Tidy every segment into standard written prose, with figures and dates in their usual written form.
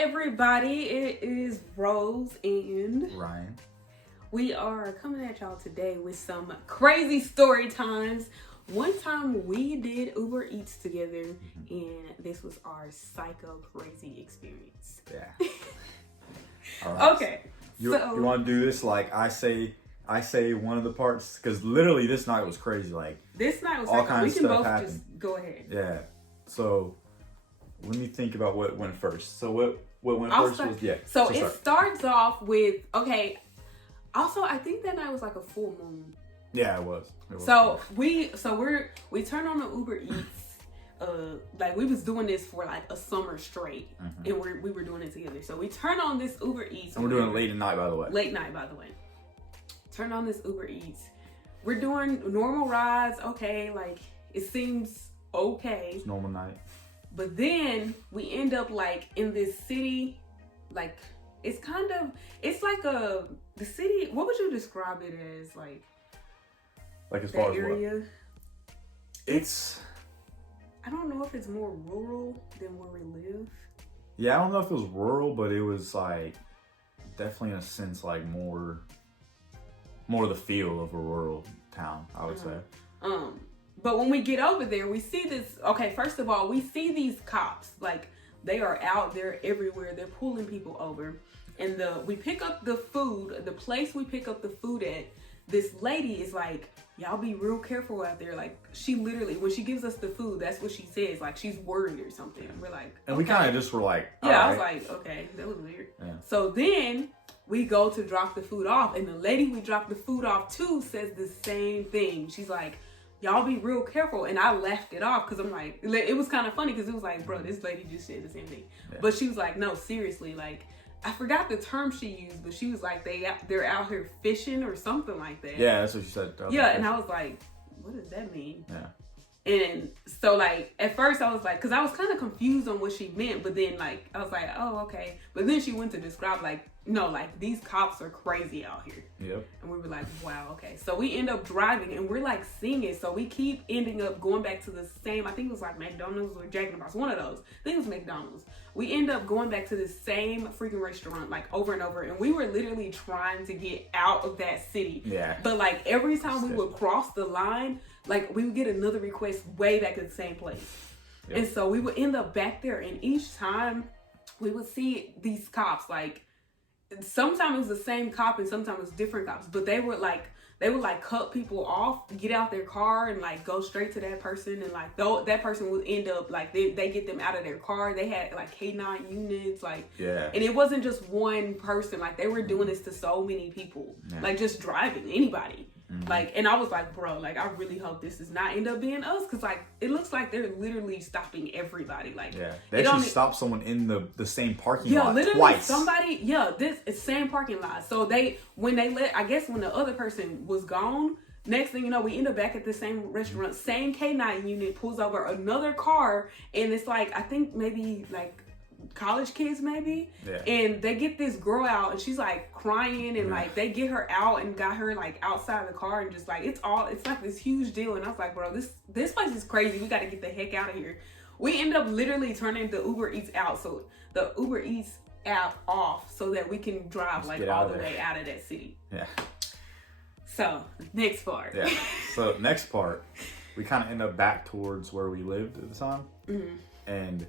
everybody, it is Rose and Ryan. We are coming at y'all today with some crazy story times. One time we did Uber Eats together, and this was our psycho crazy experience. Yeah. All right. Okay. You want to do this like I say one of the parts, because literally this night was crazy. Like this night was all like, kinds we of can stuff both happened. just go ahead. Yeah. So let me think about what went first. So what went I'll first start. was So it starts off with Also, I think that night was like a full moon. Yeah, it was. So we turned on the Uber Eats. Like we was doing this for like a summer straight, and we were doing it together. So we turned on this Uber Eats. And we're doing it late at night, by the way. Late night, by the way. Turn on this Uber Eats. We're doing normal rides. Okay, like it seems okay. It's normal night. But then we end up like in this city, like it's like the city. What would you describe it as? Like as far as area? What? It's. I don't know if it's more rural than where we live. Yeah, I don't know if it was rural, but it was like definitely in a sense like more the feel of a rural town, I would say. But when we get over there, we see this. Okay, first of all, we see these cops. Like they are out there everywhere. They're pulling people over, and we pick up the food. The place we pick up the food at, this lady is like, y'all be real careful out there. Like she literally, when she gives us the food, that's what she says. Like she's worried or something. And we're like, and we kind of just were like, yeah. Right. I was like, okay, that was weird. Yeah. So then we go to drop the food off, and the lady we dropped the food off to says the same thing. She's like, y'all be real careful. And I laughed it off because I'm like, it was kind of funny because it was like, bro, this lady just said the same thing. Yeah. But she was like, no, seriously, like. I forgot the term she used, but she was like, they're out here fishing or something like that. Yeah, that's what she said. Yeah, and I was like, what does that mean? Yeah. And so like, at first I was like, cause I was kind of confused on what she meant, but then like, I was like, oh, okay. But then she went to describe like, no, like these cops are crazy out here. Yep. And we were like, wow, okay. So we end up driving and we're like seeing it. So we keep ending up going back to the same, I think it was like McDonald's or Jack in the Box, one of those. I think it was McDonald's. We end up going back to the same freaking restaurant like over and over. And we were literally trying to get out of that city. Yeah. But like every time we would cross the line, like we would get another request way back at the same place. Yep. And so we would end up back there, and each time we would see these cops, like sometimes it was the same cop and sometimes it was different cops, but they would cut people off, get out their car and like go straight to that person, and like that person would end up like they get them out of their car. They had like K9 units, like, yeah, and it wasn't just one person, like they were doing this to so many people, like just driving anybody. Like, and I was like, bro, like I really hope this does not end up being us, because like it looks like they're literally stopping everybody. Like, yeah, they actually stopped someone in the same parking lot literally twice. Somebody, this same parking lot. So when the other person was gone, next thing you know, we end up back at the same restaurant, same K9 unit pulls over another car, and it's like, I think maybe like college kids maybe, and they get this girl out and she's like crying, and like they get her out and got her like outside the car, and just like it's like this huge deal. And I was like, bro, this place is crazy, we got to get the heck out of here. We end up literally turning the Uber Eats out, so the Uber Eats app off, so that we can drive like all the way out of that city. Yeah. So next part. Yeah. So next part, we kind of end up back towards where we lived at the time, and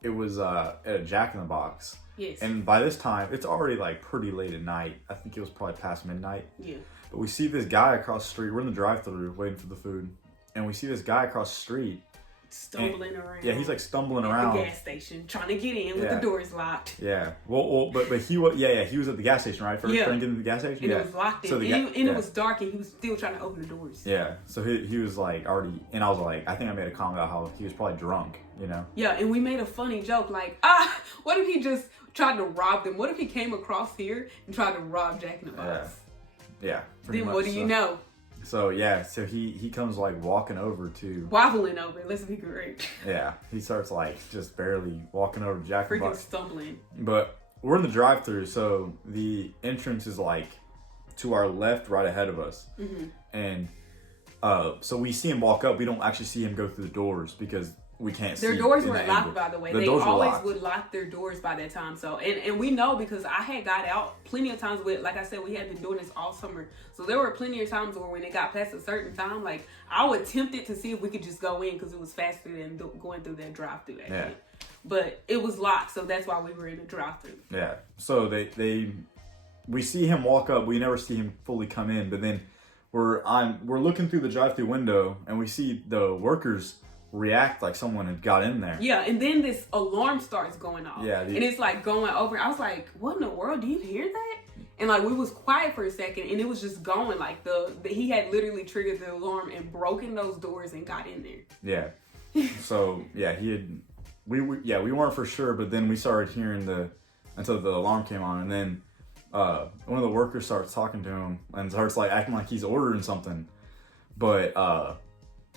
it was at a Jack in the Box. Yes. And by this time, it's already like pretty late at night. I think it was probably past midnight. Yeah. But we see this guy across the street. We're in the drive-thru waiting for the food, and we see this guy across the street stumbling around. Yeah, he's like stumbling around at the gas station, trying to get in with the doors locked. Yeah. Well, but he was he was at the gas station, right? First trying to get into the gas station. And it was locked in, and it was dark, and he was still trying to open the doors. Yeah. So he was like already, and I was like, I think I made a comment about how he was probably drunk, you know? Yeah, and we made a funny joke like, what if he just tried to rob them? What if he came across here and tried to rob Jack in the Box? Yeah. Then what do you know? So so he comes like walking over to wobbling over. Let's be correct. Yeah, he starts like just barely walking over to Jack in the Box. Freaking stumbling. But we're in the drive-thru, so the entrance is like to our left, right ahead of us, and so we see him walk up. We don't actually see him go through the doors because we can't see. Their doors were locked, by the way. They always locked. would lock their doors by that time. So, and we know because I had got out plenty of times with, like I said, we had been doing this all summer. So there were plenty of times where when it got past a certain time, like I would tempt it to see if we could just go in because it was faster than going through that drive-through. Yeah. But it was locked, so that's why we were in the drive-through. Yeah. So we see him walk up. We never see him fully come in, but then we're looking through the drive-through window and we see the workers react like someone had got in there. Yeah, and then this alarm starts going off. Yeah. And it's like going over. I was like, what in the world? Do you hear that? And like we was quiet for a second and it was just going like he had literally triggered the alarm and broken those doors and got in there. Yeah. So yeah, we weren't for sure, but then we started hearing until the alarm came on, and then one of the workers starts talking to him and starts like acting like he's ordering something. But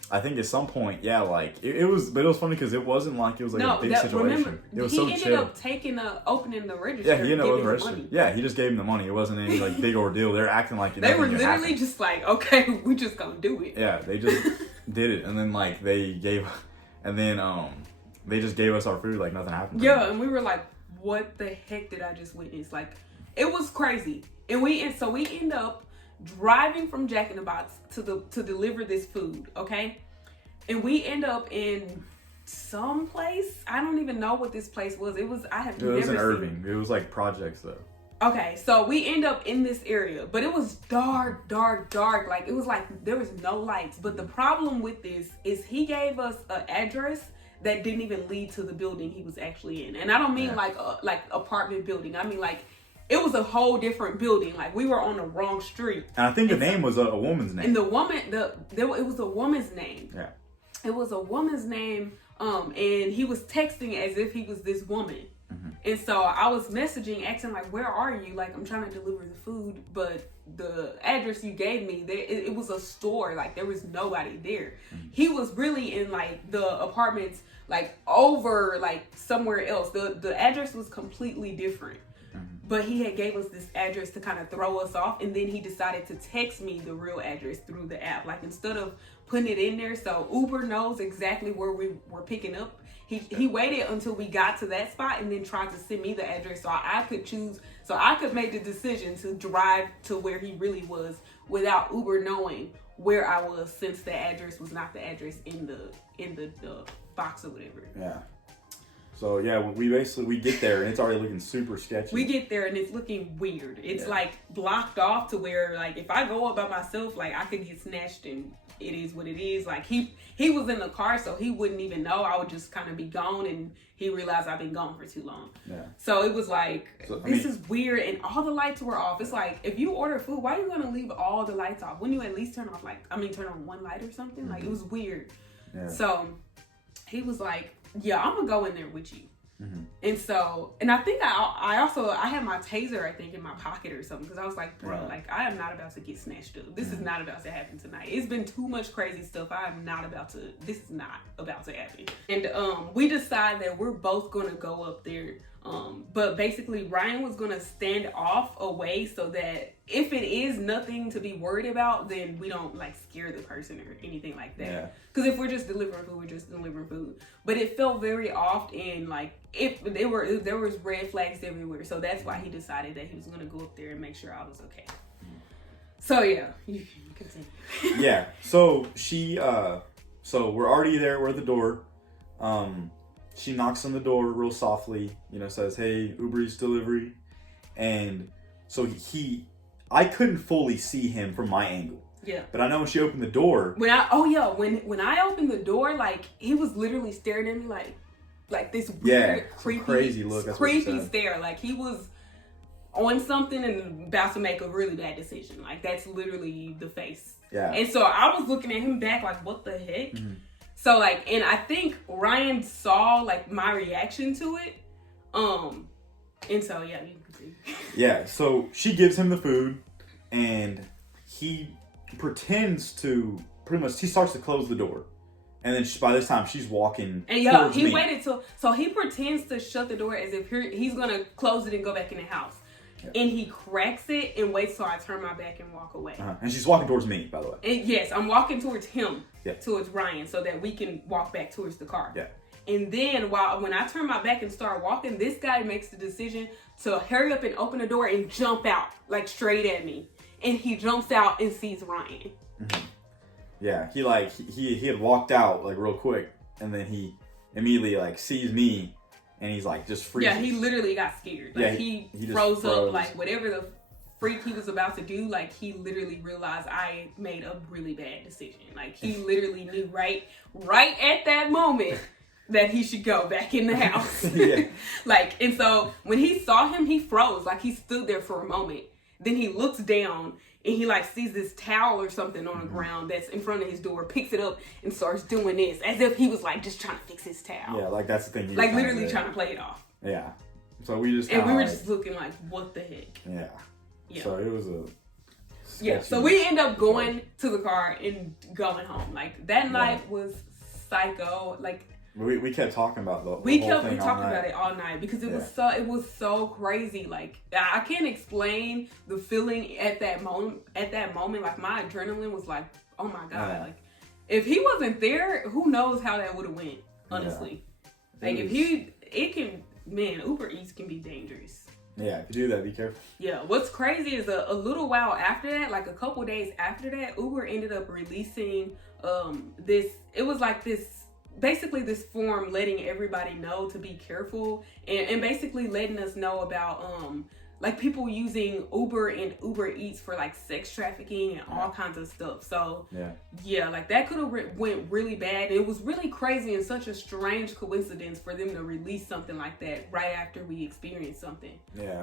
I think at some point, yeah, like it was funny because it wasn't like it was like a big situation. Remember, it was he so ended chill. up opening the register. Yeah, he ended up giving opening the register. Yeah, he just gave him the money. It wasn't any like big ordeal. They're acting like they were literally just like, okay, we just gonna do it. Yeah, they just did it, and then like they just gave us our food like nothing happened. Yeah, and we were like, what the heck did I just witness? Like, it was crazy. And we end up driving from Jack in the Box to deliver this food, okay? And we end up in some place. I don't even know what this place was. It was in Irving. It was like projects though. Okay, so we end up in this area, but it was dark. Like it was like there was no lights. But the problem with this is he gave us an address that didn't even lead to the building he was actually in. And I don't mean like apartment building. I mean like it was a whole different building. Like we were on the wrong street. And I think the name was a woman's name. And the woman, it was a woman's name. Yeah. It was a woman's name. And he was texting as if he was this woman. Mm-hmm. And so I was messaging, asking like, where are you? Like, I'm trying to deliver the food, but the address you gave me, it was a store. Like, there was nobody there. Mm-hmm. He was really in like the apartments, like over like somewhere else. The address was completely different. Mm-hmm. But he had gave us this address to kind of throw us off, and then he decided to text me the real address through the app. Like instead of putting it in there, so Uber knows exactly where we were picking up. He waited until we got to that spot and then tried to send me the address so I could make the decision to drive to where he really was without Uber knowing where I was, since the address was not the address in the box or whatever. Yeah. So yeah, we get there and it's already looking super sketchy. We get there and it's looking weird. It's like blocked off to where like if I go up by myself, like I could get snatched and it is what it is. Like he was in the car, so he wouldn't even know. I would just kind of be gone, and he realized I've been gone for too long. Yeah. So it was like, this is weird, and all the lights were off. It's like, if you order food, why are you gonna leave all the lights off? Wouldn't you at least turn on one light or something? Mm-hmm. Like, it was weird. Yeah. So he was like, yeah, I'm gonna go in there with you. Mm-hmm. And I think I had my taser, I think, in my pocket or something, because I was like, bro, like I am not about to get snatched up. This is not about to happen tonight. It's been too much crazy stuff. This is not about to happen. And we decide that we're both gonna go up there. But basically Ryan was gonna stand off away so that if it is nothing to be worried about, then we don't like scare the person or anything like that. Because if we're just delivering food, we're just delivering food. But it felt very off, and like there was red flags everywhere. So that's why he decided that he was gonna go up there and make sure I was okay. So yeah, you continue. Yeah. So so we're already there. We're at the door. She knocks on the door real softly, says, "Hey, Uber Eats delivery." And so I couldn't fully see him from my angle. Yeah. But I know when she opened the door. When I opened the door, like he was literally staring at me like this weird, crazy look. Creepy stare. Like he was on something and about to make a really bad decision. Like that's literally the face. Yeah. And so I was looking at him back like, what the heck? Mm-hmm. So like, and I think Ryan saw like my reaction to it. And so yeah, you can see. Yeah, so she gives him the food and he pretends to he starts to close the door. And then by this time she's walking towards me. Waited so he pretends to shut the door as if he's gonna close it and go back in the house. and he cracks it and waits till I turn my back and walk away. And she's walking towards me, by the way. And yes, I'm walking towards him, towards Ryan, so that we can walk back towards the car. Yeah. And then when I turn my back and start walking, this guy makes the decision to hurry up and open the door and jump out, like straight at me. And he jumps out and sees Ryan. Mm-hmm. Yeah, he had walked out like real quick, and then he immediately like sees me, and he's like just freezes. Yeah, he literally got scared. Like he froze up, like whatever the freak he was about to do. Like he literally realized I made a really bad decision. Like he literally knew right at that moment that he should go back in the house. Like, and so when he saw him, he froze. Like he stood there for a moment. Then he looks down and he like sees this towel or something on the ground that's in front of his door, picks it up and starts doing this as if he was like just trying to fix his towel. Yeah, like that's the thing. Like literally trying to play it off. Yeah. So we just were just looking like, what the heck? Yeah. So it was a so we end up going to the car and going home. Like that night was psycho. Like we kept talking about we talked about it all night because it was so crazy. Like I can't explain the feeling at that moment. Like my adrenaline was like, oh my god. Like if he wasn't there, who knows how that would have went, honestly. Like Uber Eats can be dangerous. Yeah, if you do that, be careful. Yeah, what's crazy is a little while after that, like a couple days after that, Uber ended up releasing basically this form letting everybody know to be careful and basically letting us know about like people using Uber and Uber Eats for like sex trafficking and all kinds of stuff. So like that could have went really bad. It was really crazy and such a strange coincidence for them to release something like that right after we experienced something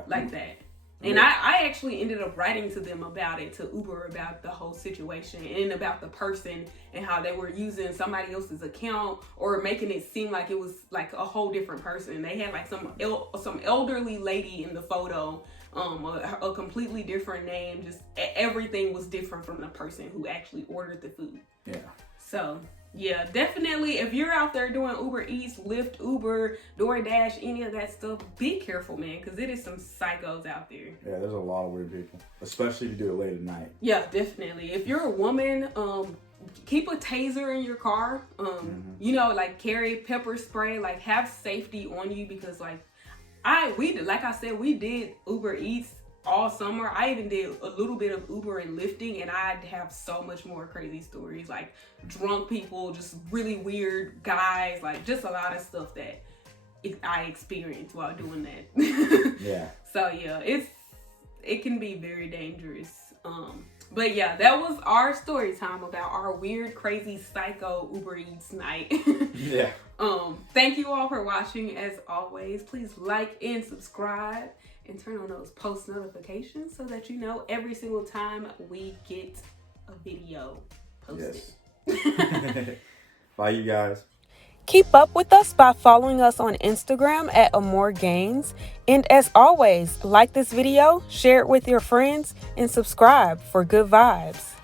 like that. And I actually ended up writing to them about it, to Uber, about the whole situation and about the person and how they were using somebody else's account or making it seem like it was like a whole different person. They had like some elderly lady in the photo, a completely different name. Just everything was different from the person who actually ordered the food. Yeah. So yeah, definitely. If you're out there doing Uber Eats, Lyft, Uber, DoorDash, any of that stuff, be careful, man, because it is some psychos out there. Yeah, there's a lot of weird people, especially if you do it late at night. Yeah, definitely. If you're a woman, keep a taser in your car. Like carry pepper spray. Like have safety on you because, like we did Uber Eats all summer. I even did a little bit of Uber and lifting, and I have so much more crazy stories, like drunk people, just really weird guys, like just a lot of stuff that I experienced while doing that. So yeah, it can be very dangerous. But yeah, that was our story time about our weird, crazy, psycho Uber Eats night. Thank you all for watching. As always, please like and subscribe and turn on those post notifications so that you know every single time we get a video posted. Bye, you guys. Keep up with us by following us on Instagram at Amore Gaines. And as always, like this video, share it with your friends, and subscribe for good vibes.